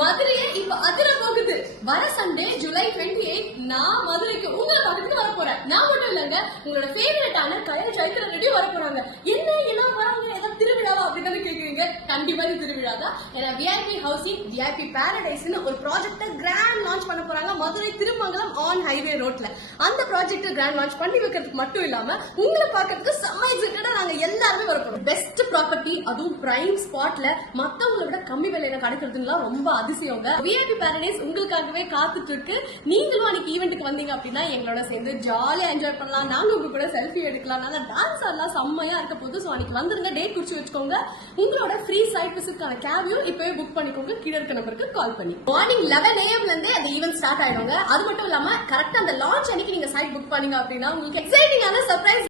மதுரையே இப்ப அதிர போகுது. வர சண்டே ஜூலை 28 நான் மதுரைக்கு உங்களை பார்த்துட்டு வர போறேன். நான் மட்டும் இல்லங்க, உங்களோட ஃபேவரட்டான கயல் சைத்திர ரெடி வர போறாங்க. என்ன எல்லாம் வராங்க, ஏதாவது திருவிழாவா அப்படின்னு கேக்குறீங்க? கண்டிப்பா திருவிழா தான். ஏன்னா விஐபி ஹவுசிங் விஐபி பாரடைஸ்னு ஒரு ப்ராஜெக்ட கிராண்ட் லான்ச் பண்ண போறாங்க மதுரை திருமங்கலம் ஆன் ஹைவே ரோட்ல. அந்த ப்ராஜெக்ட் கிராண்ட் லான்ச் பண்ணி வைக்கிறதுக்கு மட்டும் இல்லாம உங்களை பார்க்கறதுக்கு செம்ம எக்ஸைட்டடா நாங்க எல்லாருமே வர போறோம். பெஸ்ட் ப்ராப்பர்ட்டி, அதுவும் பிரைம் ஸ்பாட்ல மத்தவங்களை விட கம்மி விலையில கிடைக்கிறதுலாம் ரொம்ப அதிசயங்க. விஐபி பாரடைஸ் உங்களுக்காகவே காத்துட்டு இருக்கு. நீங்களும் அன்னைக்கு ஈவெண்ட்டுக்கு வந்தீங்க அப்படின்னா எங்களோட சேர்ந்து ஜாலியா என்ஜாய் பண்ணலாம். நாங்க உங்க கூட செல்ஃபி எடுக்கலாம், நல்லா டான்ஸ் ஆடலாம், செம்மையா இருக்க போது. சோ அன்னைக்கு வந்துருங்க, டேட் குறிச்சு வச்சுக்கோங்க. உங்களோட ஃப்ரீ சைட் விசிட்கான கேபியும் இப்பவே புக் பண்ணிக்கோங்க. கீழே இருக்க நம்பருக்கு கால் பண்ணி. மார்னிங் 11 AM ல இருந்து அந்த ஈவென்ட் ஸ்டார்ட் ஆயிடுங்க. அது மட்டும் இல்லாம கரெக்டா அந்த லான்ச் அன்னைக்கு நீங்க சைட் புக் பண்ணீங்க அப்படின்னா உங்களுக்கு எக்ஸைட்டிங்கான சர்ப்ரைஸ்